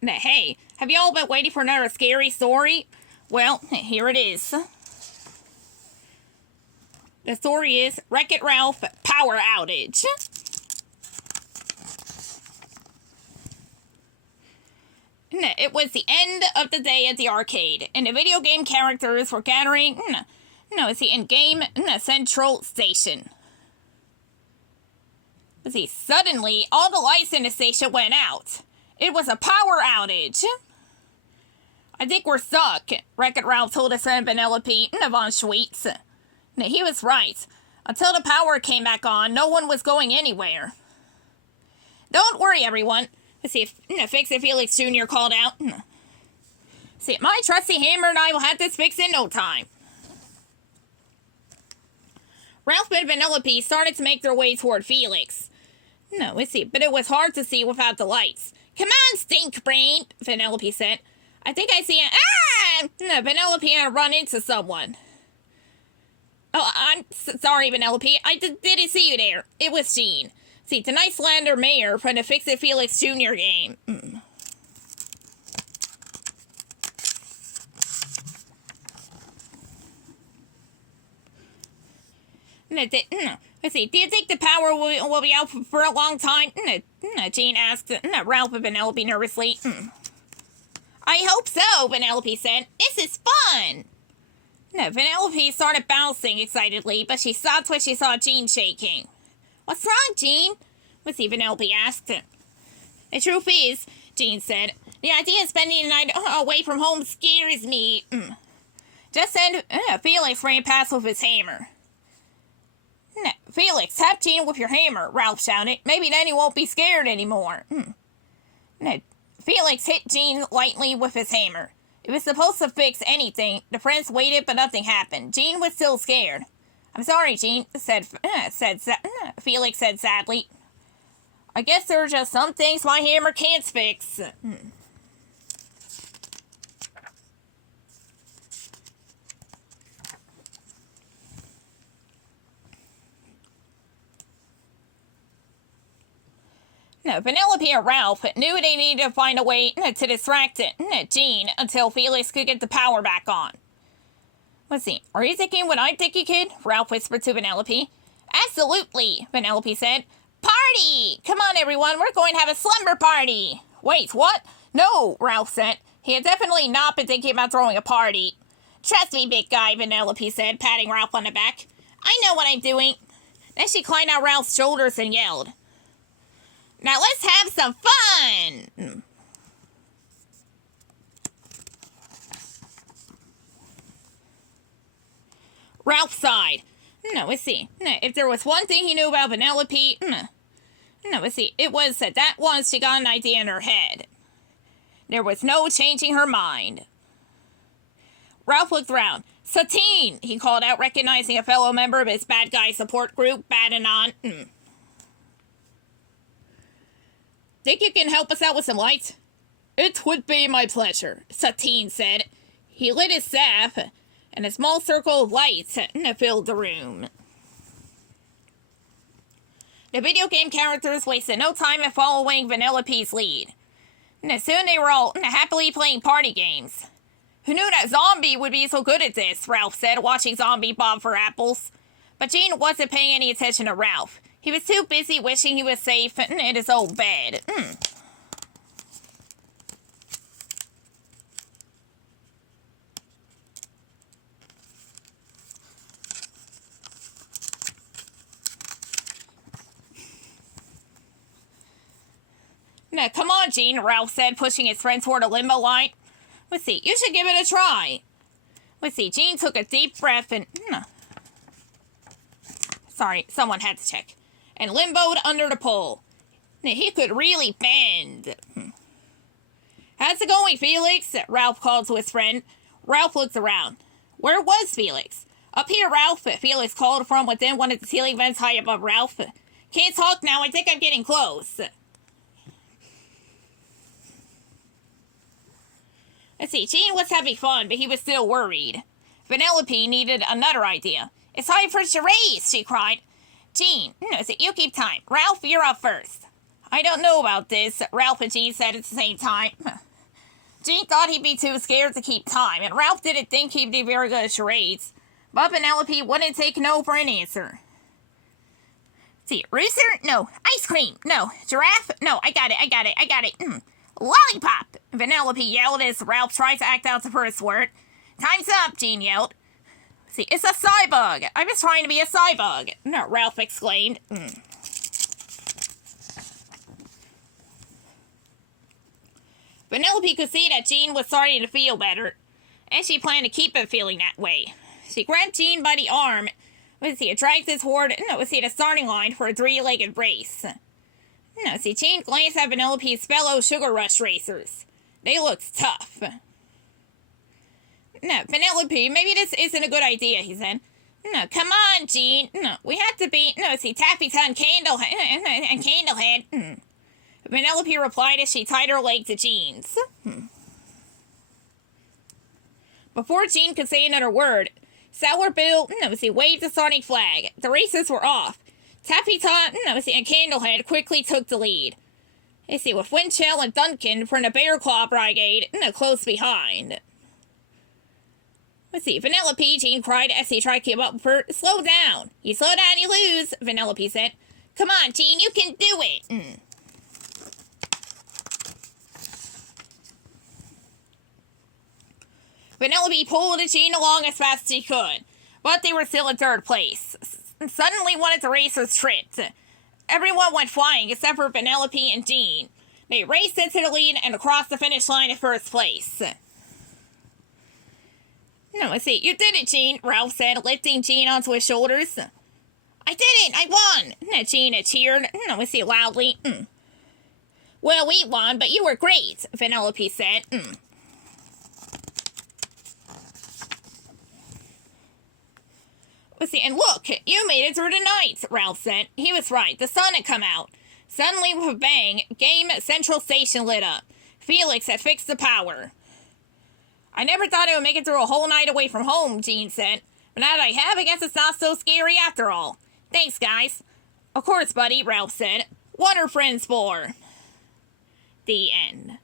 Hey, have y'all been waiting for another scary story? Well, here it is. The story is Wreck-It Ralph Power Outage. It was the end of the day at the arcade, and the video game characters were gathering, in-game central station. Suddenly, all the lights in the station went out. It was a power outage. I think we're stuck, Wreck-It Ralph told his friend Vanellope von Schweetz. He was right. Until the power came back on, no one was going anywhere. Don't worry, everyone. Fix-It Felix Jr. called out. My trusty hammer and I will have this fixed in no time. Ralph and Vanellope started to make their way toward Felix. But it was hard to see without the lights. Come on, stink brain, Vanellope said. I think I see Vanellope had run into someone. Oh, I'm sorry, Vanellope. I didn't see you there. It was Jean. Tonight's Slander Mayor from the Fix-It Felix Jr. game. Do you think the power will be out for a long time? Jean asked Ralph and Vanellope nervously. I hope so, Vanellope said. This is fun. Vanellope started bouncing excitedly, but she stopped when she saw Jean shaking. What's wrong, Jean? Vanellope asked. The truth is, Jean said, the idea of spending the night away from home scares me. Just then, Felix ran past with his hammer. Felix, tap Jean with your hammer, Ralph shouted. Maybe then he won't be scared anymore. Felix hit Jean lightly with his hammer. It was supposed to fix anything. The friends waited, but nothing happened. Jean was still scared. I'm sorry, Jean, Felix said sadly. I guess there are just some things my hammer can't fix. Vanellope and Ralph knew they needed to find a way to distract Jean until Felix could get the power back on. Are you thinking what I'm thinking, kid? Ralph whispered to Vanellope. Absolutely, Vanellope said. Party! Come on, everyone, we're going to have a slumber party. Wait, what? No, Ralph said. He had definitely not been thinking about throwing a party. Trust me, big guy, Vanellope said, patting Ralph on the back. I know what I'm doing. Then she climbed out Ralph's shoulders and yelled. Now let's have some fun! Ralph sighed. If there was one thing he knew about Vanellope, it was that once she got an idea in her head, there was no changing her mind. Ralph looked around. Satine, he called out, recognizing a fellow member of his bad guy support group, Badanon. Think you can help us out with some lights? It would be my pleasure, Satine said. He lit his staff, and a small circle of lights filled the room. The video game characters wasted no time in following Vanellope's lead. Soon they were all happily playing party games. Who knew that Zombie would be so good at this, Ralph said, watching Zombie bob for apples. But Jean wasn't paying any attention to Ralph. He was too busy wishing he was safe in his old bed. Now, come on, Jean, Ralph said, pushing his friend toward a limbo light. You should give it a try. Jean took a deep breath and... Sorry, someone had to check. And limboed under the pole. He could really bend. How's it going, Felix? Ralph called to his friend. Ralph looked around. Where was Felix? Up here, Ralph, Felix called from within one of the ceiling vents high above Ralph. Can't talk now, I think I'm getting close. Jean was having fun, but he was still worried. Vanellope needed another idea. It's time for charades, she cried. Jean, you keep time. Ralph, you're up first. I don't know about this, Ralph and Jean said at the same time. Gene thought he'd be too scared to keep time, and Ralph didn't think he'd be very good at charades. But Vanellope wouldn't take no for an answer. See, rooster? No. Ice cream? No. Giraffe? No, I got it. Lollipop! Vanellope yelled as Ralph tried to act out the first word. Time's up, Gene yelled. See, it's a cybug. I was trying to be a cybug. No, Ralph exclaimed. Vanellope could see that Gene was starting to feel better, and she planned to keep it feeling that way. She grabbed Gene by the arm, dragged his toward the starting line for a three-legged race. Gene glanced at Vanellope's fellow Sugar Rush racers. They looked tough. No, Vanellope, maybe this isn't a good idea, he said. No, come on, Gene. No, we have to be, Taffy Ton Candlehead. Vanellope replied as she tied her leg to Gene's. Before Gene could say another word, Sour Bill, waved the starting flag. The races were off. Taffy Tot, and Candlehead quickly took the lead. With Windchill and Duncan from the Bear Claw Brigade, close behind. Vanellope, Gene cried as he tried to keep up with her. Slow down. You slow down, you lose, Vanellope said. Come on, Gene, you can do it. Vanellope pulled Gene along as fast as she could, but they were still in third place. Suddenly, one of the racers tripped. Everyone went flying except for Vanellope and Gene. They raced into the lead and across the finish line in first place. You did it, Gene, Ralph said, lifting Gene onto his shoulders. I did it! I won! Gene cheered, loudly. Well, we won, but you were great, Vanellope said. And look, you made it through the night, Ralph said. He was right, the sun had come out. Suddenly, with a bang, Game Central Station lit up. Felix had fixed the power. I never thought I would make it through a whole night away from home, Gene said. But now that I have, I guess it's not so scary after all. Thanks, guys. Of course, buddy, Ralph said. What are friends for? The end.